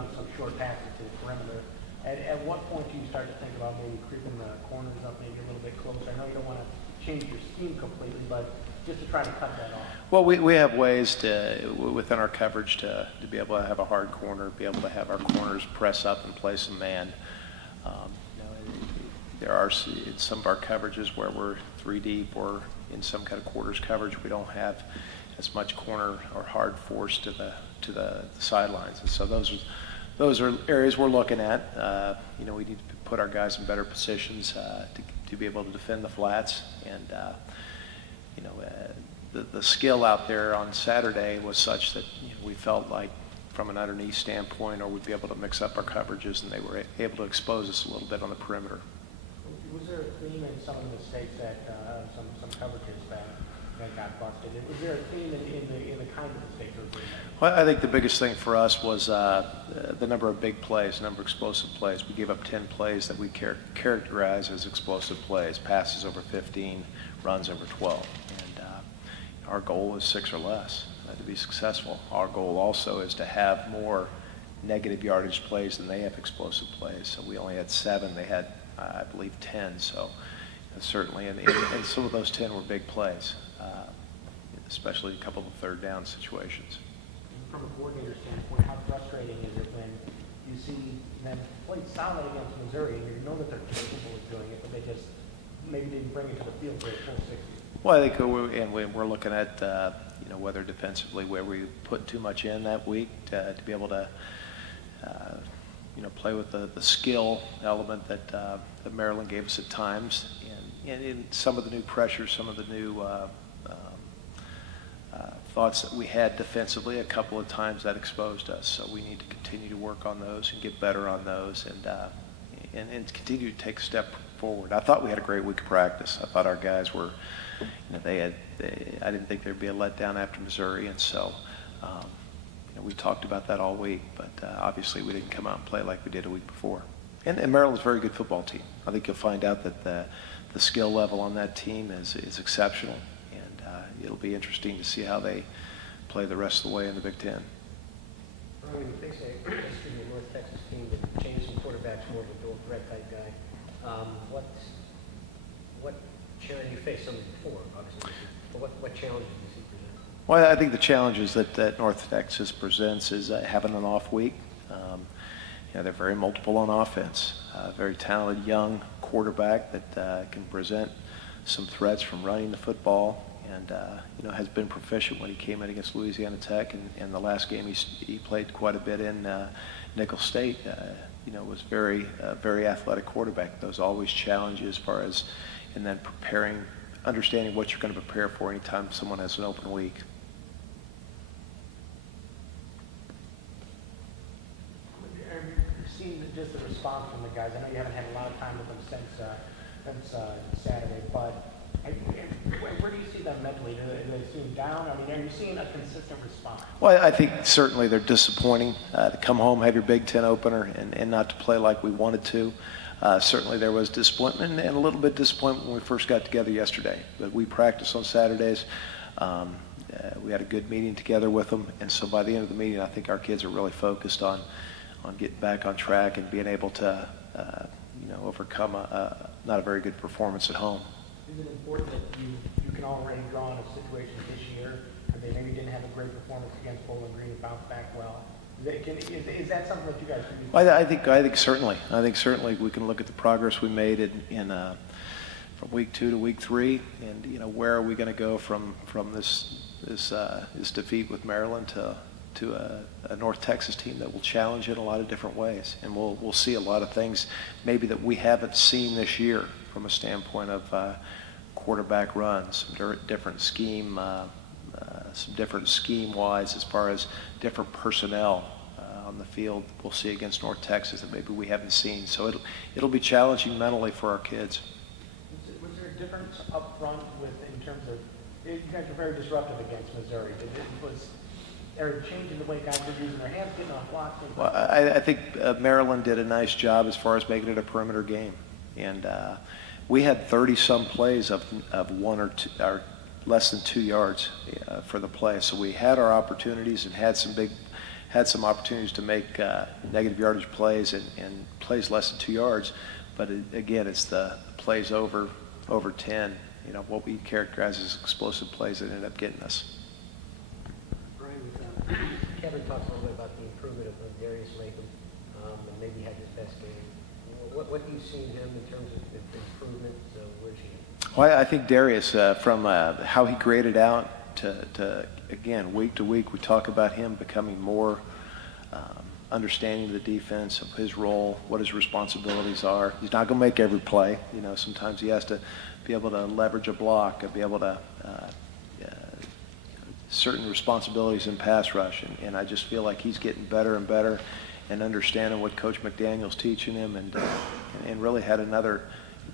on some short passes to the perimeter. At what point do you start to think about maybe creeping the corners up maybe a little bit closer? I know you don't want to change your scheme completely, but just to try to cut that off. Well, we have ways to, within our coverage, to be able to have a hard corner, be able to have our corners press up and play some man. There are some of our coverages where we're 3 deep or in some kind of quarters coverage. We don't have as much corner or hard force to the sidelines, and so those are areas we're looking at. We need to put our guys in better positions to be able to defend the flats, and the skill out there on Saturday was such that we felt like from an underneath standpoint, or we'd be able to mix up our coverages, and they were able to expose us a little bit on the perimeter. Was there a theme in some of the mistakes that some coverages that got busted? Was there a theme in the kind of mistakes that were being made? Well, I think the biggest thing for us was the number of big plays, the number of explosive plays. We gave up 10 plays that we characterize as explosive plays, passes over 15, runs over 12. And our goal is 6 or less to be successful. Our goal also is to have more negative yardage plays than they have explosive plays. So we only had 7. They had, I believe, 10. So certainly, and some of those 10 were big plays, especially a couple of third down situations. From a coordinator standpoint, how frustrating is it when you see them play solid against Missouri and you know that they're capable of doing it, but they just maybe didn't bring it to the field for a full 60? Well, I think we're looking at whether defensively where we put too much in that week to be able to play with the skill element that Maryland gave us at times, and in some of the new pressures, some of the new thoughts that we had defensively, a couple of times that exposed us. So we need to continue to work on those and get better on those, and continue to take a step forward. I thought we had a great week of practice. I thought our guys were, I didn't think there'd be a letdown after Missouri, and so we talked about that all week. But obviously we didn't come out and play like we did a week before. And Maryland's a very good football team. I think you'll find out that the skill level on that team is exceptional. It'll be interesting to see how they play the rest of the way in the Big Ten. When you face a North Texas team that changes some quarterbacks, more of a dual threat type guy, what challenge you faced something before, obviously, but what challenges do you see present? Well, I think the challenges that North Texas presents is having an off week. They're very multiple on offense. Very talented young quarterback that can present some threats from running the football, and has been proficient when he came in against Louisiana Tech, and the last game he played quite a bit in Nicholls State. Was very athletic quarterback. Those always challenge you as far as, and then understanding what you're going to prepare for anytime someone has an open week. You've seen just the response from the guys. I know you haven't had a lot of time with them since Saturday, but where do you see them mentally? Do they seem down? I mean, are you seeing a consistent response? Well, I think certainly they're disappointing to come home, have your Big Ten opener, and not to play like we wanted to. Certainly there was disappointment and a little bit disappointment when we first got together yesterday. But we practiced on Saturdays. We had a good meeting together with them, and so by the end of the meeting, I think our kids are really focused on getting back on track and being able to overcome not a very good performance at home. Is it important that you can already draw on a situation this year where they maybe didn't have a great performance against Bowling Green and bounced back well? Is that something that you guys can do? I think certainly. I think certainly we can look at the progress we made in from week 2 to week 3, and where are we going to go from this defeat with Maryland to a North Texas team that will challenge in a lot of different ways, and we'll see a lot of things maybe that we haven't seen this year from a standpoint of quarterback runs, some different scheme-wise as far as different personnel on the field we'll see against North Texas that maybe we haven't seen. So it'll be challenging mentally for our kids. Was there a difference up front in terms of, you guys were very disruptive against Missouri. Was there a change in the way guys were using their hands, getting off blocks? Well, I think Maryland did a nice job as far as making it a perimeter game. And we had 30-some plays of 1 or 2, or less than 2 yards for the play. So we had our opportunities and had some had some opportunities to make negative yardage plays and plays less than 2 yards. But again, it's the plays over 10, what we characterize as explosive plays that ended up getting us. Brian, Kevin talked a little bit about the improvement of Darius Latham, and maybe had his best game. What do you see in him in terms of improvement? Where's he at? Well, I think Darius, from how he graded out to, again, week to week, we talk about him becoming more understanding of the defense, of his role, what his responsibilities are. He's not going to make every play. Sometimes he has to be able to leverage a block, be able to certain responsibilities in pass rush. And I just feel like he's getting better and better and understanding what Coach McDaniel's teaching him, and really had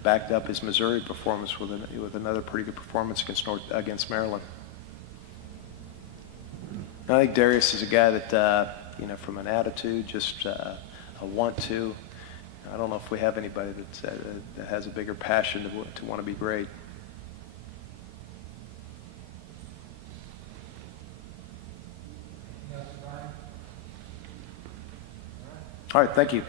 backed up his Missouri performance with another pretty good performance against Maryland. I think Darius is a guy that, from an attitude, just a want to. I don't know if we have anybody that has a bigger passion to want to be great. All right, thank you.